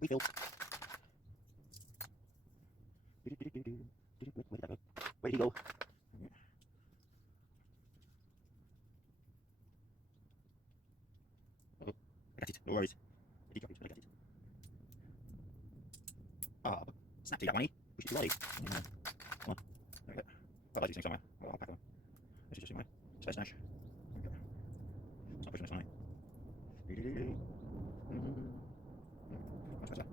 Refill. Where did he go? Oh, I got it. No worries. I did drop it, but I got it. Ah, snap to that one, eh? We should be ready. Come on. There we go. I've got these things somewhere. I'll pack them. This is just in my spare stash. There we go. It's not pushing this one, eh? Much better.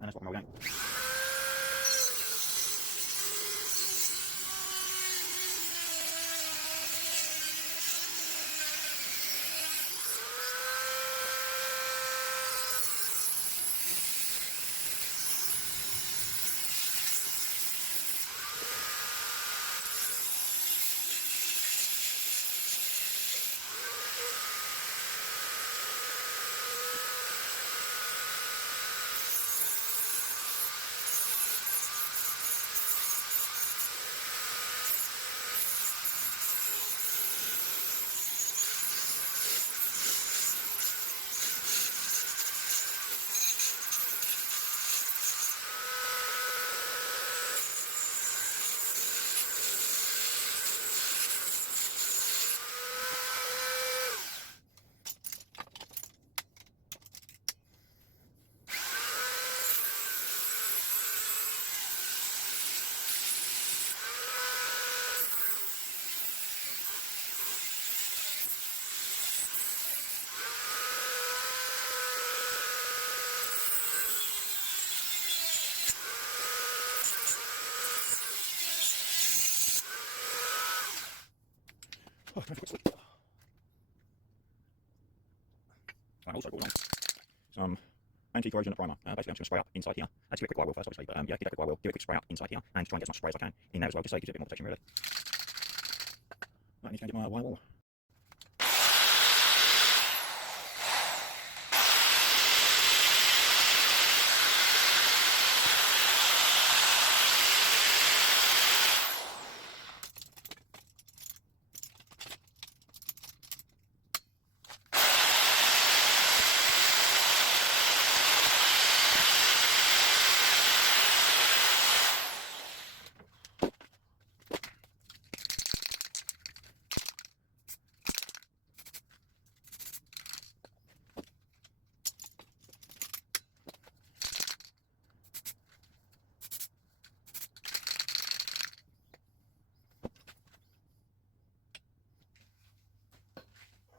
And that's what I'm rolling out. Oh, time for a quick sleep. I'm also going on some anti-corrosion primer. Basically, I'm just going to spray up inside here. Let's give it a quick wire wheel first, obviously, but yeah, give that a quick wire wheel, give it a quick spray up inside here, and try and get as much spray as I can in there as well, just so it gives it a bit more protection, really. Right, I need to go and get my wire wall.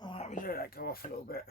Alright, we let that go off a little bit.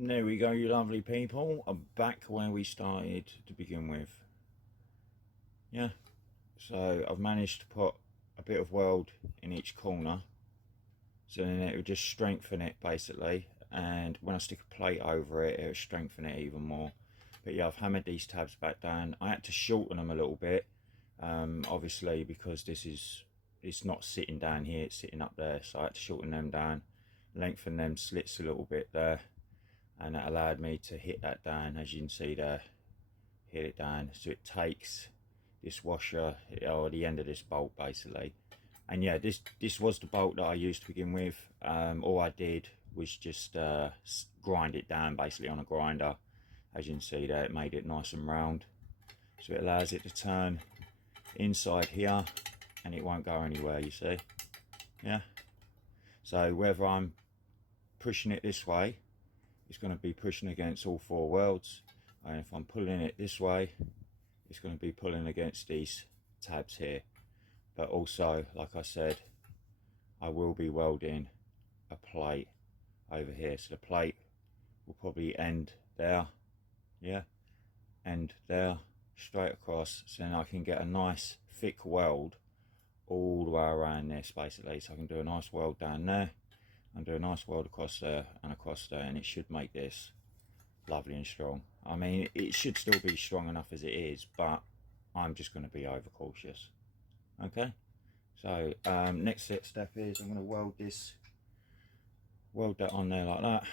There we go, you lovely people. I'm back where we started to begin with. Yeah, so I've managed to put a bit of weld in each corner, so then it will just strengthen it basically, and when I stick a plate over it, it will strengthen it even more. But yeah, I've hammered these tabs back down. I had to shorten them a little bit, obviously, because it's not sitting down here, it's sitting up there, so I had to shorten them down, lengthen them slits a little bit there, and that allowed me to hit that down, as you can see there, hit it down, so it takes this washer, or the end of this bolt basically. And yeah, this was the bolt that I used to begin with. All I did was just grind it down basically on a grinder. As you can see there, it made it nice and round, so it allows it to turn inside here and it won't go anywhere, you see. Yeah, so whether I'm pushing it this way, it's going to be pushing against all four welds, and if I'm pulling it this way, it's going to be pulling against these tabs here. But also, like I said, I will be welding a plate over here, so the plate will probably end there, yeah, end there, straight across, so then I can get a nice thick weld all the way around this basically. So I can do a nice weld down there, and do a nice weld across there and across there, and it should make this lovely and strong. I mean, it should still be strong enough as it is, but I'm just going to be overcautious. Okay, so next step is I'm going to weld that on there like that,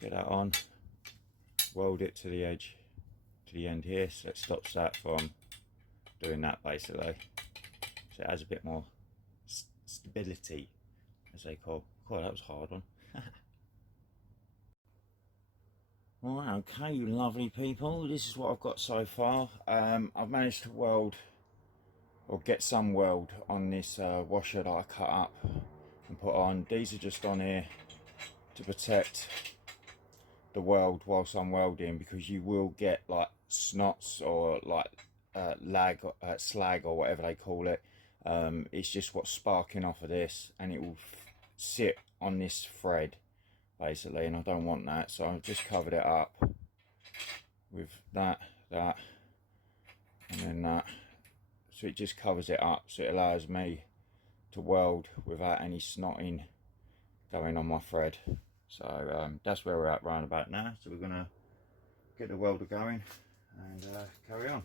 get that on, weld it to the edge, to the end here, so it stops that from doing that basically, so it has a bit more stability, as they call. Oh, that was a hard one. Right, okay, you lovely people, this is what I've got so far. I've managed to weld, or get some weld on this washer that I cut up and put on. These are just on here to protect the weld whilst I'm welding, because you will get like snots or like slag or whatever they call it. It's just what's sparking off of this, and it will sit on this thread basically, and I don't want that, so I've just covered it up with that, and then that, so it just covers it up, so it allows me to weld without any snotting going on my thread. So that's where we're at round about now, so we're gonna get the welder going and carry on.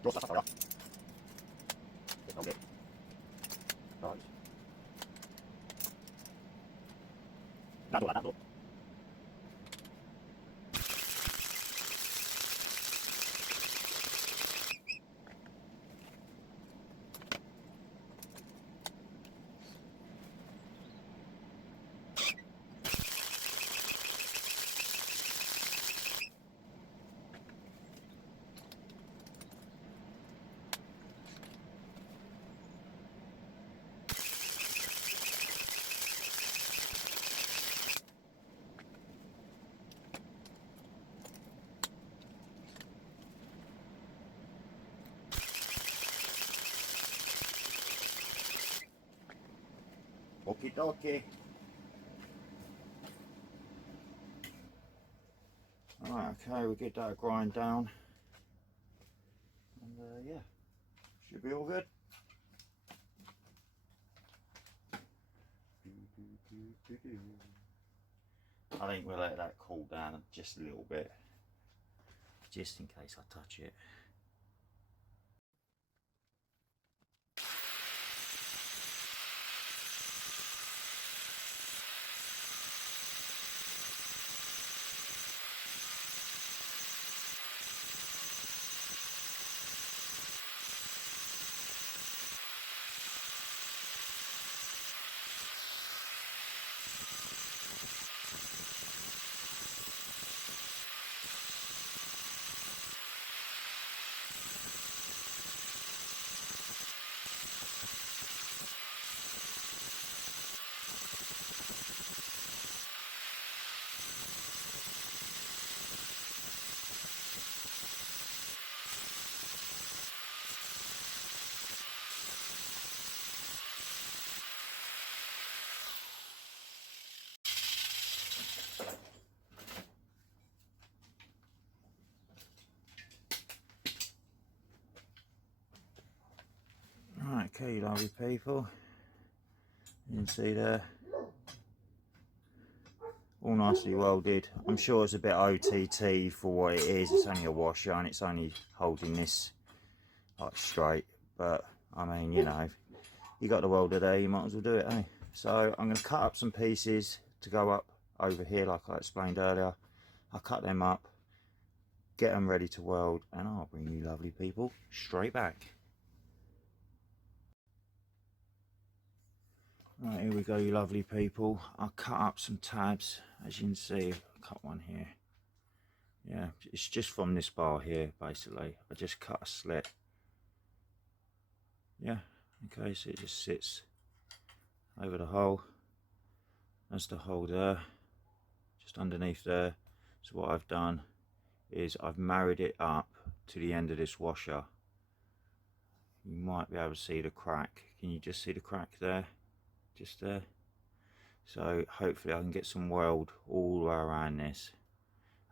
Draw stuff up. Okay. Right. That'll. Okie dokie. Alright, okay, we'll get that grind down. And yeah, should be all good. I think we'll let that cool down just a little bit, just in case I touch it. Right, okay, lovely people, you can see there, all nicely welded. I'm sure it's a bit OTT for what it is. It's only a washer and it's only holding this like straight, but I mean, you know, you got the welder there, you might as well do it, eh? So I'm going to cut up some pieces to go up over here like I explained earlier. I'll cut them up, get them ready to weld, and I'll bring you lovely people straight back. Right, here we go, you lovely people. I'll cut up some tabs, as you can see. I'll cut one here. Yeah, it's just from this bar here, basically. I just cut a slit. Yeah, okay, so it just sits over the hole. That's the hole there, just underneath there. So what I've done is I've married it up to the end of this washer. You might be able to see the crack. Can you just see the crack there? Just there. So hopefully I can get some weld all the way around this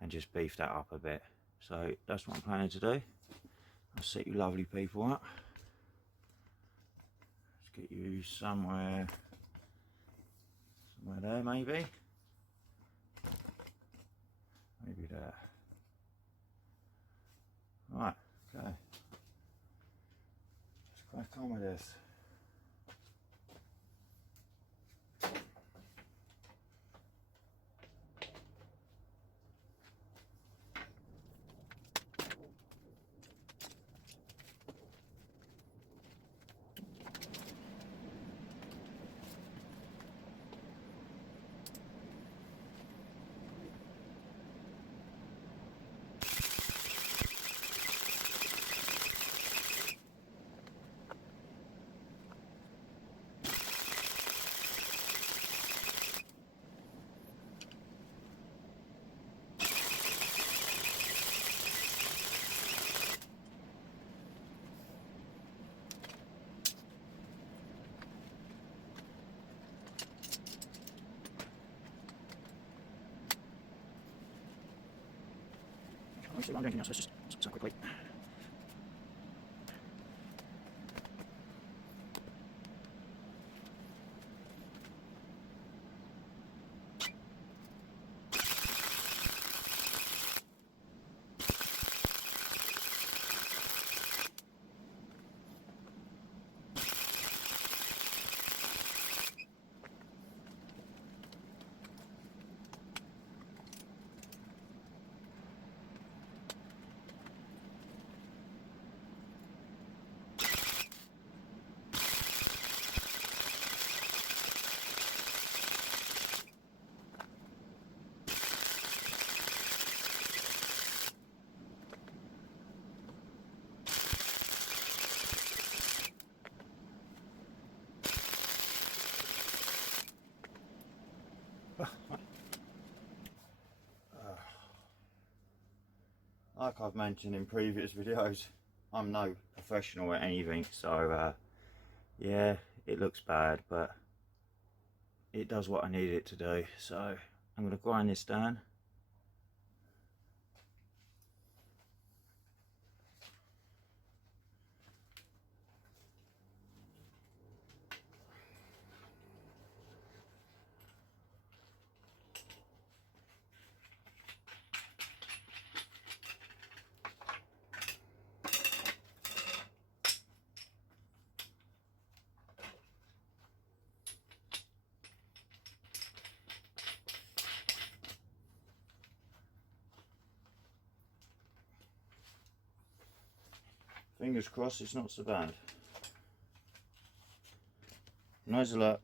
and just beef that up a bit. So that's what I'm planning to do. I'll set you lovely people up. Let's get you somewhere there maybe. Maybe there. Right, okay. Let's crack on with this. Let's see what I'm doing now, so let's just stop quickly. Like I've mentioned in previous videos, I'm no professional at anything, so yeah, it looks bad, but it does what I need it to do. So I'm going to grind this down. Fingers crossed it's not so bad. Nozzle up.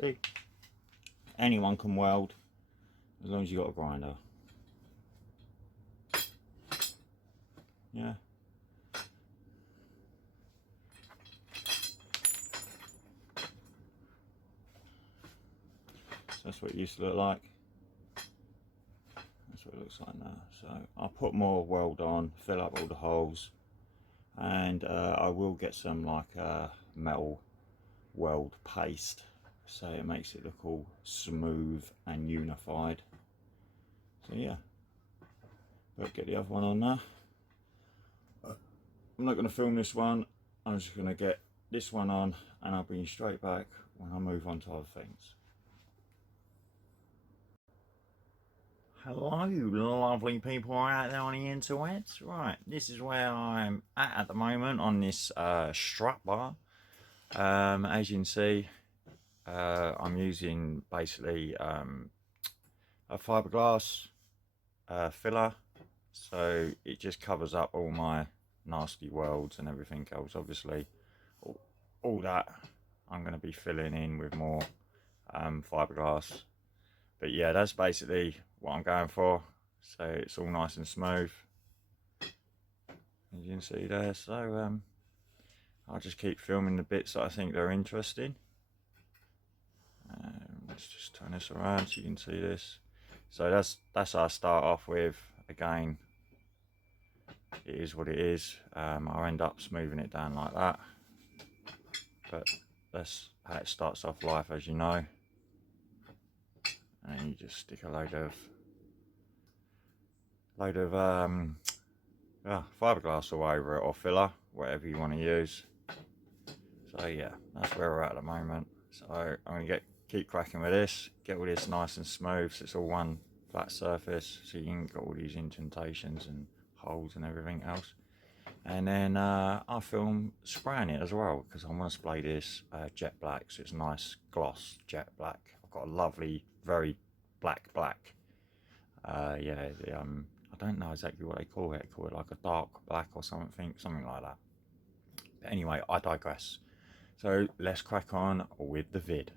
See, anyone can weld as long as you got a grinder. Yeah. So that's what it used to look like. That's what it looks like now. So I'll put more weld on, fill up all the holes, and I will get some like metal weld paste, so it makes it look all smooth and unified. So yeah, but get the other one on now. I'm not going to film this one, I'm just going to get this one on, and I'll bring you straight back when I move on to other things. Hello lovely people out there on the interwebs. Right, this is where I'm at the moment on this strut bar. As you can see, I'm using basically a fiberglass filler, so it just covers up all my nasty welds and everything else. Obviously all that I'm going to be filling in with more fiberglass, but yeah, that's basically what I'm going for, so it's all nice and smooth, as you can see there. So I'll just keep filming the bits that I think they're interesting. Let's just turn this around so you can see this. So that's how I start off with. Again, it is what it is. I'll end up smoothing it down like that, but that's how it starts off life, as you know. And then you just stick a load of fiberglass all over it, or filler, whatever you want to use. So yeah, that's where we're at the moment. So I'm going to keep cracking with this, get all this nice and smooth so it's all one flat surface, so you can get all these indentations and holes and everything else. And then I'll film spraying it as well, because I want to spray this jet black, so it's nice gloss jet black. I've got a lovely, very black. Yeah, I don't know exactly what they call it. They call it like a dark black or something like that. But anyway, I digress. So let's crack on with the vid.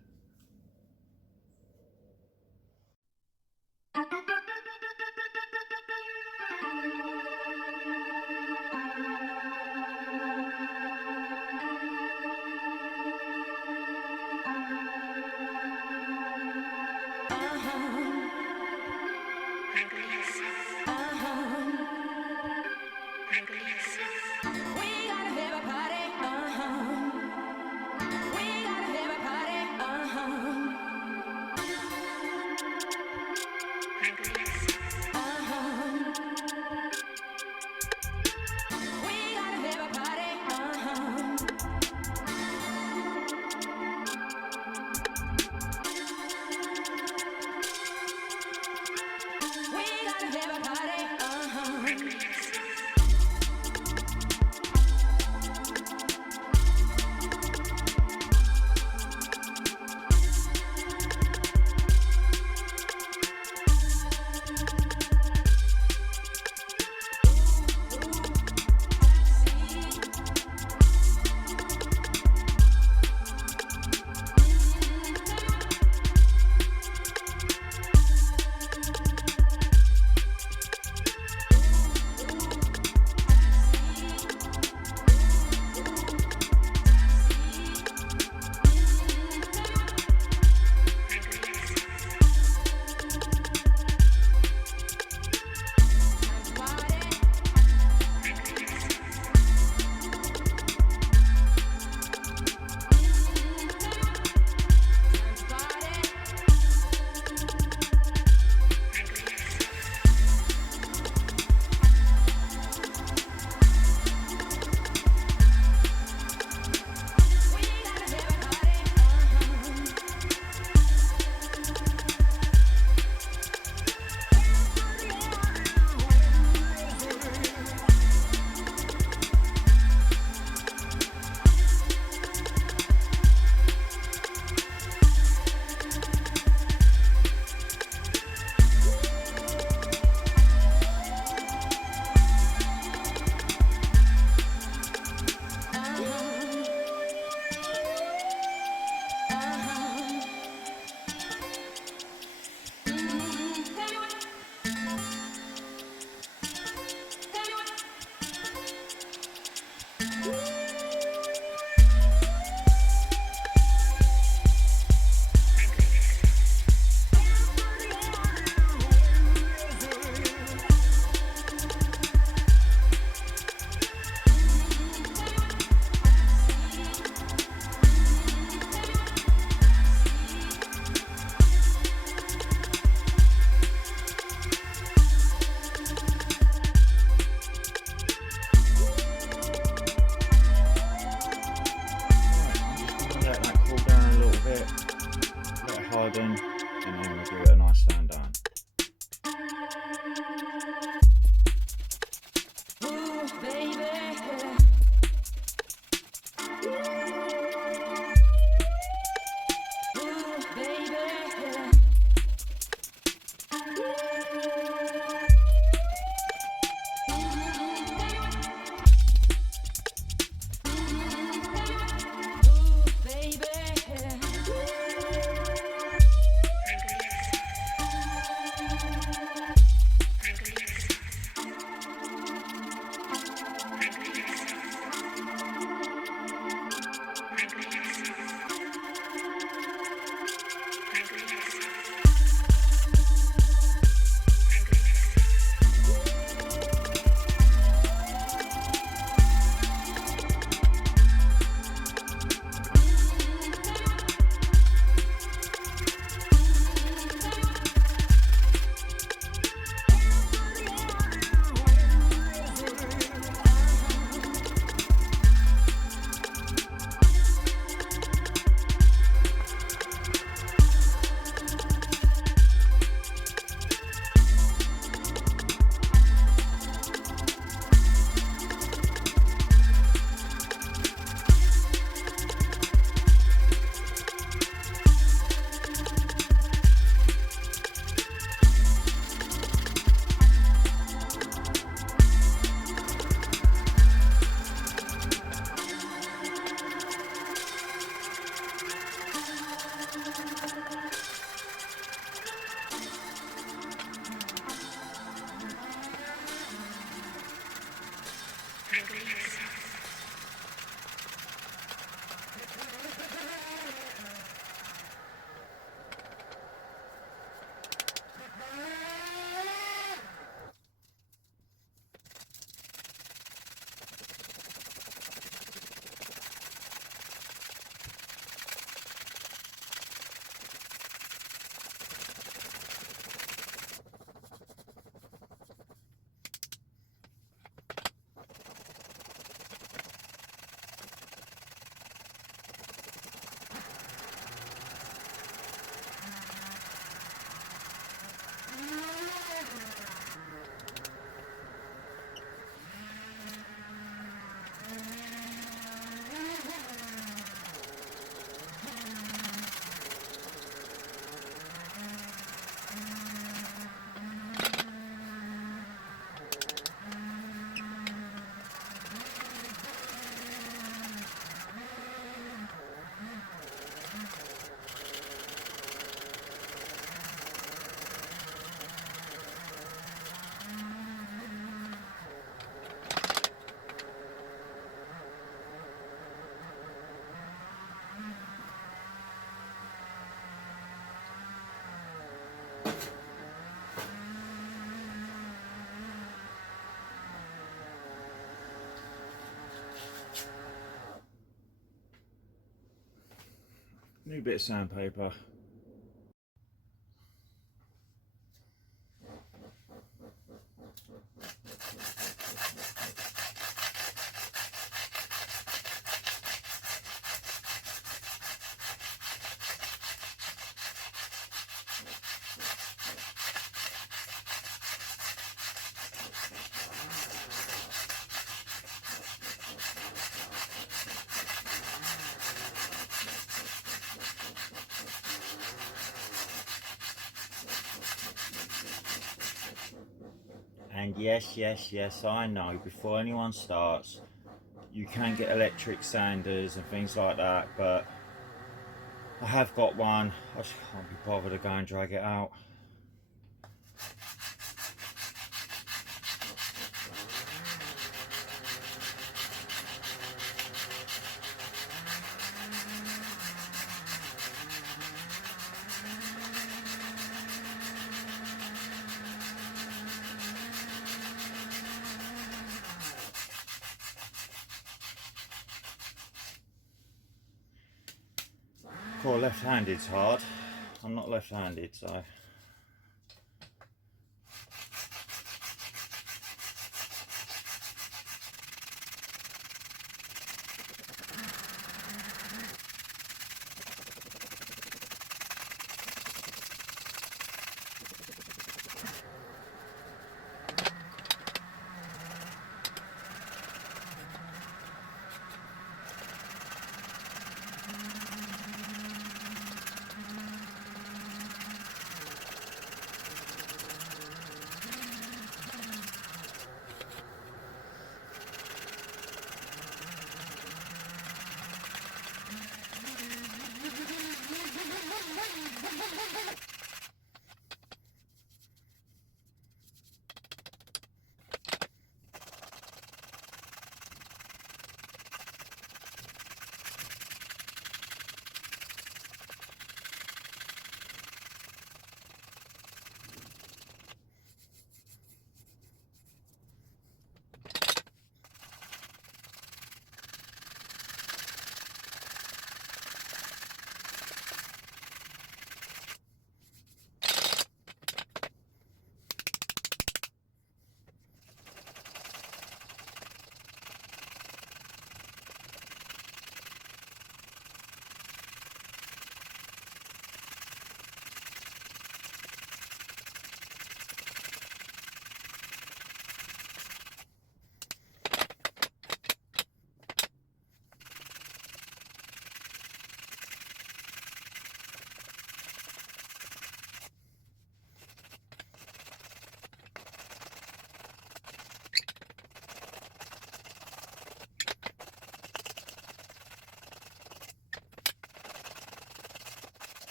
Welding, and then we'll give it a nice sand down. New bit of sandpaper. And yes, I know, before anyone starts, you can get electric sanders and things like that, but I have got one. I just can't be bothered to go and drag it out. For left-handed's hard. I'm not left-handed, so.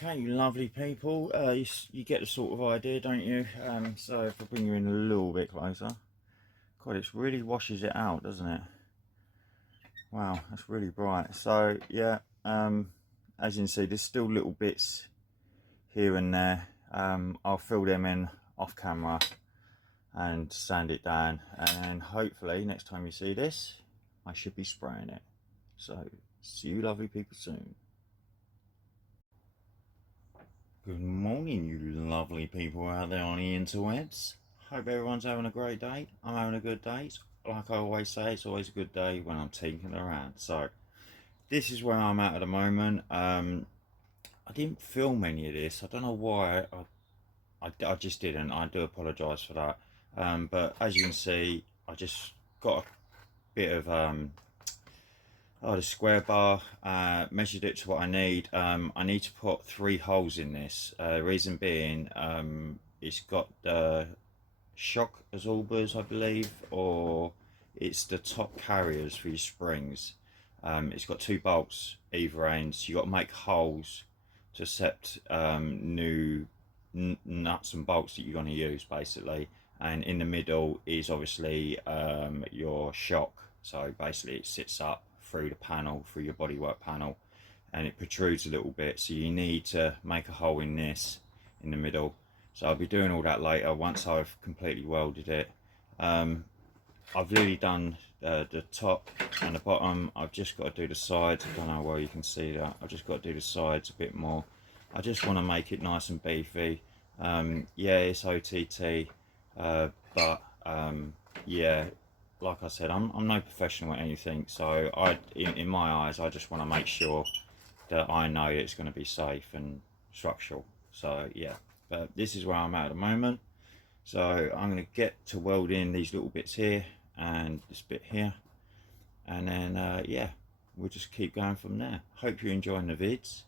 Okay, you lovely people, you get the sort of idea, don't you? So if I bring you in a little bit closer, God, it really washes it out, doesn't it? Wow, that's really bright. So yeah, as you can see, there's still little bits here and there. I'll fill them in off camera and sand it down, and hopefully next time you see this, I should be spraying it. So see you lovely people soon. Good morning, you lovely people out there on the interwebs. Hope everyone's having a great day. I'm having a good day. Like I always say, it's always a good day when I'm taking it around. So this is where I'm at the moment. I didn't film any of this. I don't know why. I just didn't. I do apologise for that. But as you can see, I just got a bit of the square bar, measured it to what I need. I need to put 3 holes in this. Reason being, it's got shock absorbers, I believe, or it's the top carriers for your springs. It's got 2 bolts either end, so you got to make holes to accept new nuts and bolts that you're going to use, basically. And in the middle is obviously your shock. So basically it sits up through the panel, through your bodywork panel, and it protrudes a little bit, so you need to make a hole in this in the middle. So I'll be doing all that later once I've completely welded it. I've really done the top and the bottom. I've just got to do the sides. I don't know where you can see that. I've just got to do the sides a bit more. I just want to make it nice and beefy. Yeah, it's OTT, but yeah, like I said, I'm no professional at anything, so in my eyes, I just want to make sure that I know it's going to be safe and structural. So yeah, but this is where I'm at the moment. So I'm going to get to weld in these little bits here and this bit here, and then yeah, we'll just keep going from there. Hope you're enjoying the vids.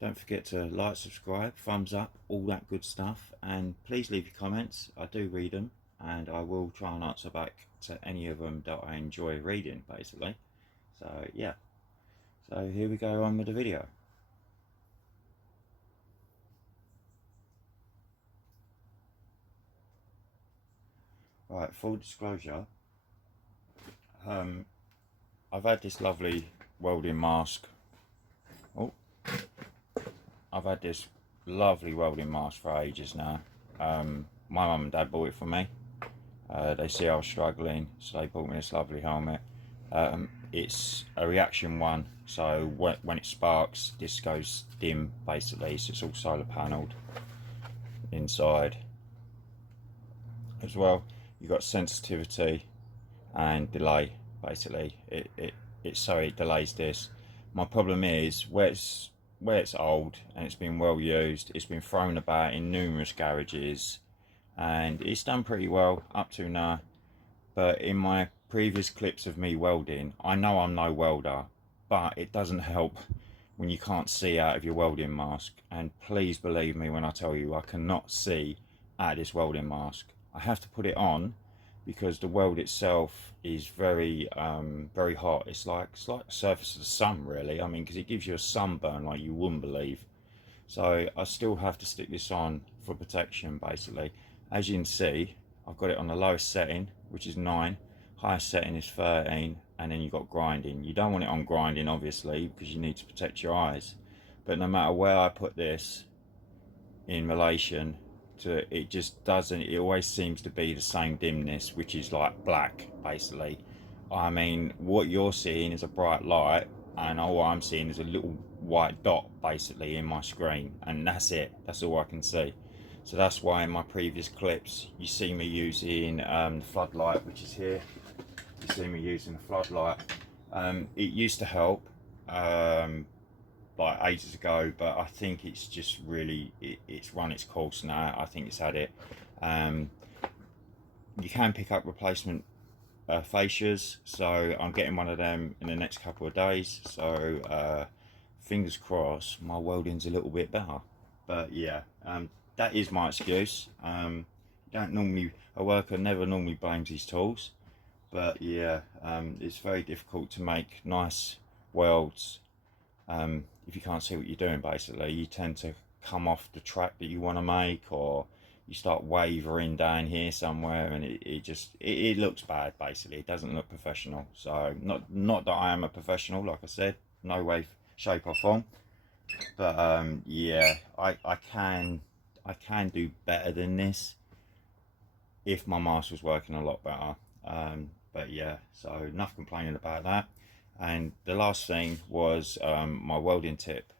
Don't forget to like, subscribe, thumbs up, all that good stuff, and please leave your comments. I do read them, and I will try and answer back to any of them that I enjoy reading, basically. So yeah, so here we go on with the video. Right, full disclosure, I've had this lovely welding mask. Oh, I've had this lovely welding mask for ages now. My mum and dad bought it for me. They see I was struggling, so they bought me this lovely helmet. It's a reaction one, so when it sparks, this goes dim basically, so it's all solar panelled inside. As well, you've got sensitivity and delay, basically. It's so it delays this. My problem is where it's old and it's been well used, it's been thrown about in numerous garages, and it's done pretty well up to now. But in my previous clips of me welding, I know I'm no welder, but it doesn't help when you can't see out of your welding mask. And please believe me when I tell you, I cannot see out of this welding mask. I have to put it on because the weld itself is very very hot. It's like the surface of the sun, really. I mean, because it gives you a sunburn like you wouldn't believe. So I still have to stick this on for protection, basically. As you can see, I've got it on the lowest setting, which is 9. Highest setting is 13, and then you've got grinding. You don't want it on grinding, obviously, because you need to protect your eyes. But no matter where I put this in relation to it, just doesn't, it always seems to be the same dimness, which is like black, basically. I mean, what you're seeing is a bright light, and all I'm seeing is a little white dot, basically, in my screen, and that's it. That's all I can see. So that's why in my previous clips you see me using the floodlight, which is here. You see me using the floodlight. It used to help like ages ago, but I think it's just really it's run its course now. I think it's had it. You can pick up replacement fascias, so I'm getting one of them in the next couple of days. So fingers crossed, my welding's a little bit better. But yeah, that is my excuse. Don't normally, a worker never normally blames his tools, but yeah, it's very difficult to make nice welds if you can't see what you're doing, basically, you tend to come off the track that you want to make, or you start wavering down here somewhere, and it looks bad. Basically, it doesn't look professional. So not that I am a professional, like I said, no way, shape or form. But yeah, I can do better than this if my mask was working a lot better. But yeah, so enough complaining about that. And the last thing was my welding tip.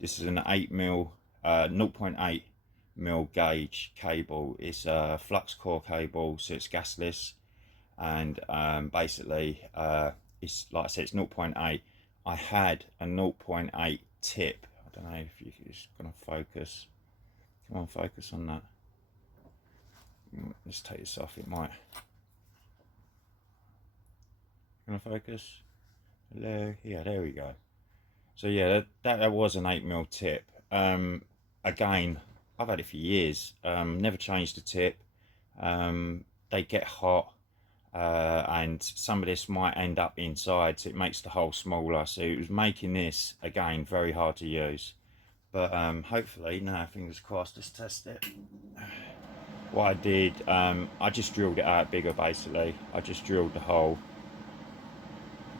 This is an 8mm, 0.8mm gauge cable. It's a flux core cable, so it's gasless, and basically it's, like I said, it's 0.8. I had a 0.8 tip. I don't know if it's gonna focus. Come on, focus on that. Let's take this off. It might. Gonna focus. Hello. Yeah, there we go. So yeah, that was an 8mm tip. Again, I've had it for years. Never changed the tip. They get hot, and some of this might end up inside, so it makes the hole smaller. So it was making this again very hard to use. But hopefully, now, fingers crossed. Let's test it. What I did, I just drilled it out bigger. Basically, I just drilled the hole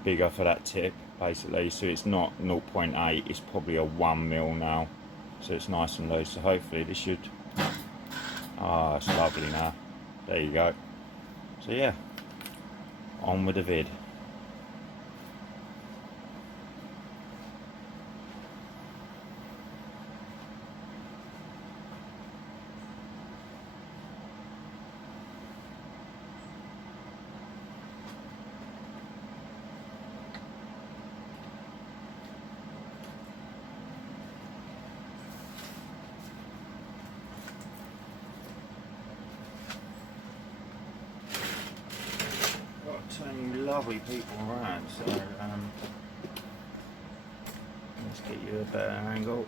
bigger for that tip, basically, so it's not 0.8, it's probably a 1mm now, so it's nice and loose. So hopefully this should, it's lovely now. There you go. So yeah, on with the vid. Turn you lovely people around, so let's get you a better angle.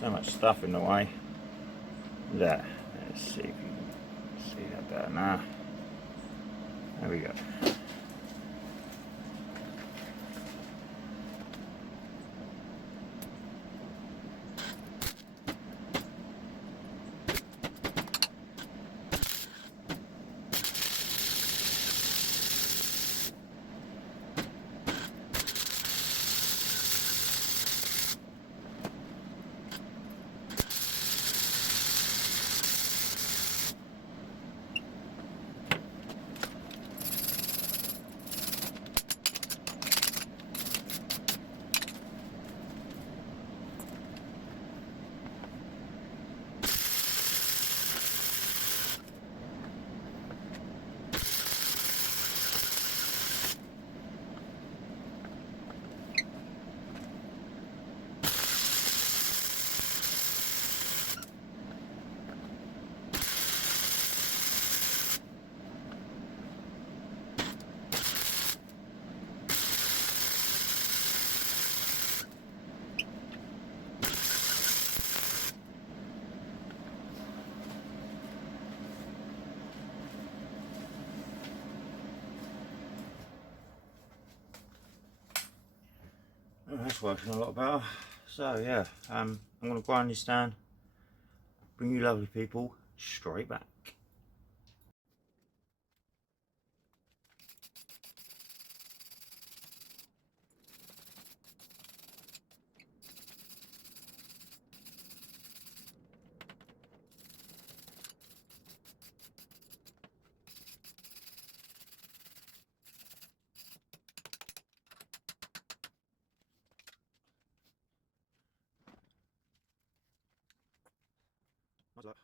So much stuff in the way. There, let's see if you can see that better now. There we go. Oh, that's working a lot better. So yeah, I'm going to grind this down, bring you lovely people straight back. How's that?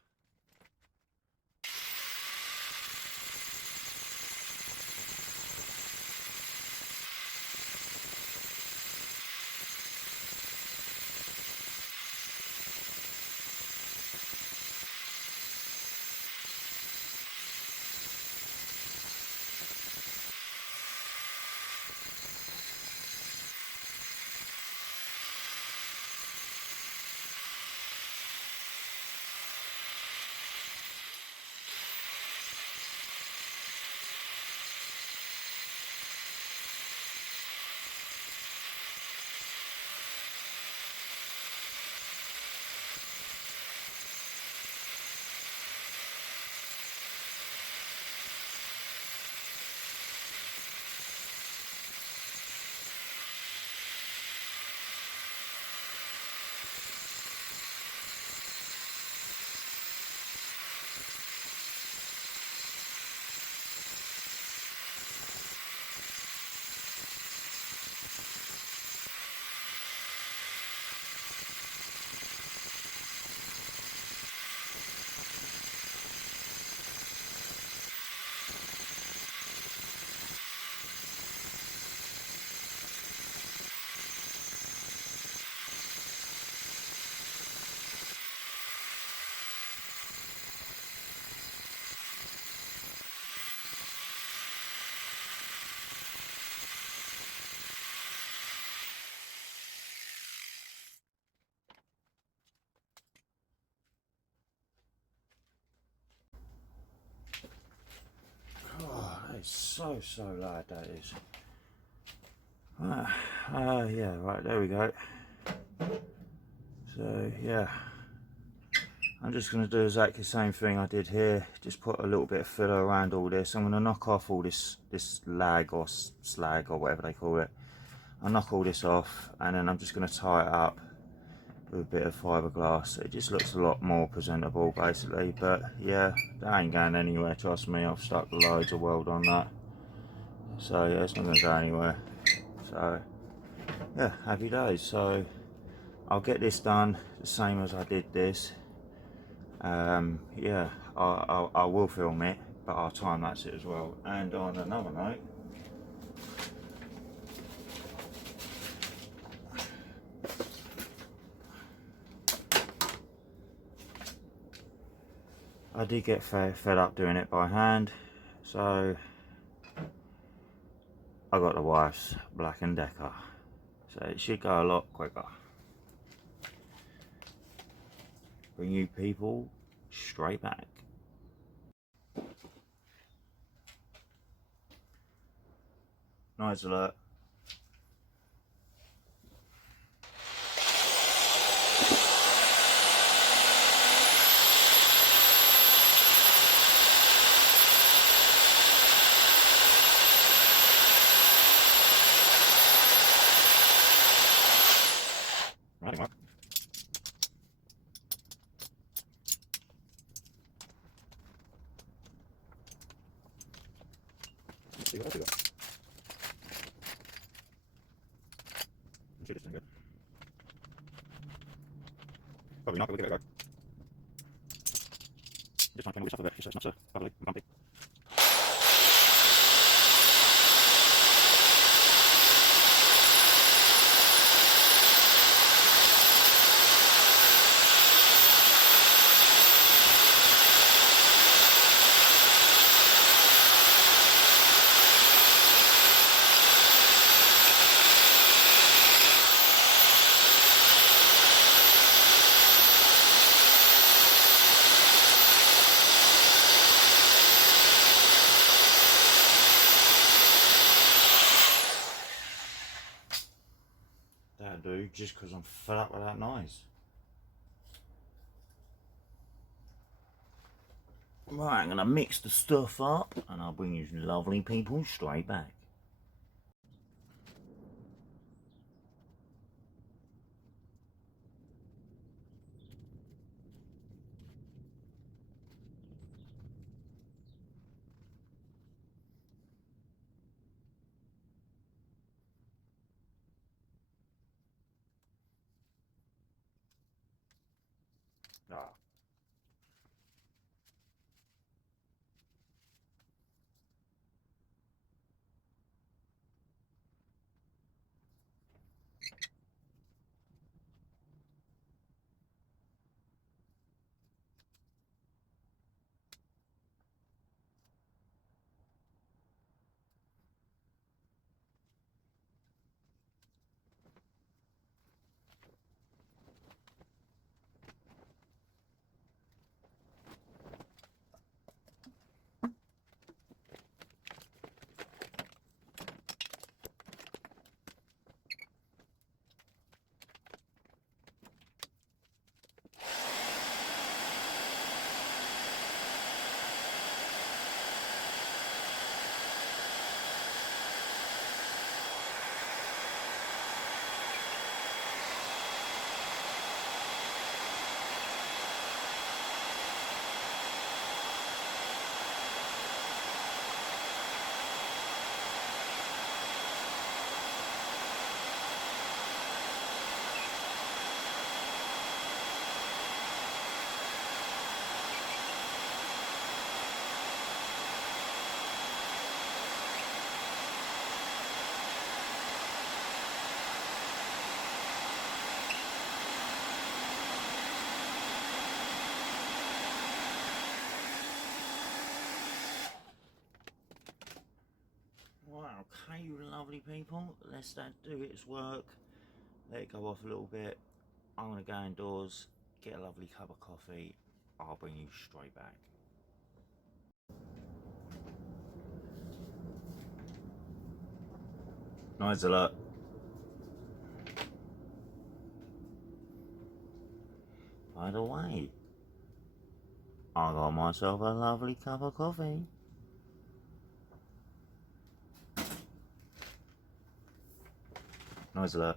is so loud, that is. Yeah, right, there we go. So yeah, I'm just going to do exactly the same thing I did here. Just put a little bit of filler around all this. I'm going to knock off all this lag or slag or whatever they call it. I'll knock all this off, and then I'm just going to tie it up with a bit of fiberglass. It just looks a lot more presentable basically. But yeah, that ain't going anywhere, trust me. I've stuck loads of weld on that, so yeah, it's not going to go anywhere. So yeah, happy days. So I'll get this done the same as I did this. Yeah, I will film it, but I'll time lapse it as well. And on another note, I did get fed up doing it by hand, so I got the wife's Black & Decker, so it should go a lot quicker. Bring you people straight back. Noise alert. Right, Mark. Let's see what else we got. Let's see this thing good. Probably not, but we'll give it a go. Just trying to clean all this up a bit, just so it's not so bubbly and bumpy. That'll do, just because I'm fed up with that noise. Right, I'm going to mix the stuff up, and I'll bring you lovely people straight back. Ah. Wow, okay, you lovely people, let's that do its work. Let it go off a little bit. I'm going to go indoors, get a lovely cup of coffee. I'll bring you straight back. Noise alert. By the way, I got myself a lovely cup of coffee. Noise alert.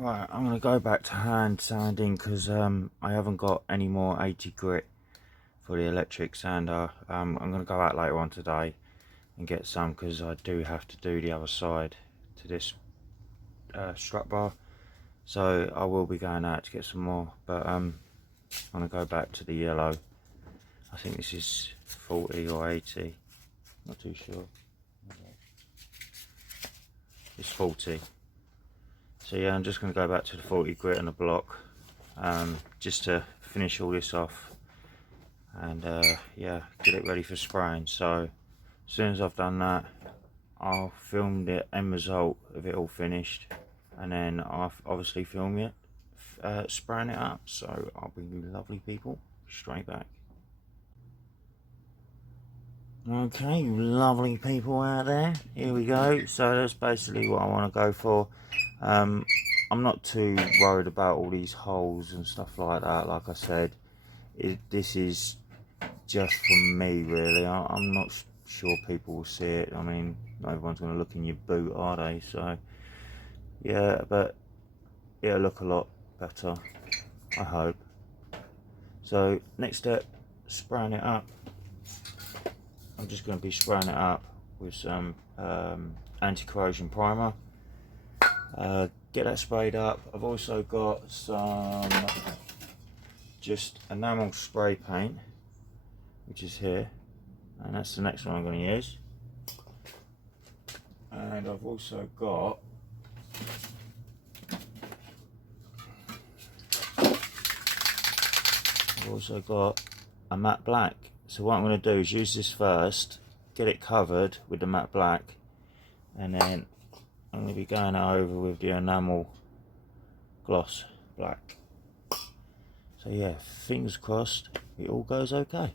Right, I'm going to go back to hand sanding because I haven't got any more 80 grit for the electric sander. I'm going to go out later on today and get some because I do have to do the other side to this strut bar. So I will be going out to get some more, but I'm going to go back to the yellow. I think this is 40 or 80, not too sure. It's 40. So yeah, I'm just going to go back to the 40 grit and the block just to finish all this off and yeah, get it ready for spraying. So as soon as I've done that, I'll film the end result of it all finished, and then I'll obviously film it spraying it up. So I'll bring you lovely people straight back. Okay, you lovely people out there, here we go. So that's basically what I want to go for. I'm not too worried about all these holes and stuff like that. Like I said, this is just for me really. I'm not sure people will see it. I mean, not everyone's going to look in your boot, are they? So yeah, but it'll look a lot better, I hope. So next step, spraying it up. I'm just going to be spraying it up with some anti-corrosion primer. Get that sprayed up. I've also got some just enamel spray paint, which is here, and that's the next one I'm going to use. And I've also got a matte black. So what I'm going to do is use this first, get it covered with the matte black, and then I'm going to be going over with the enamel gloss black. So yeah, fingers crossed it all goes okay.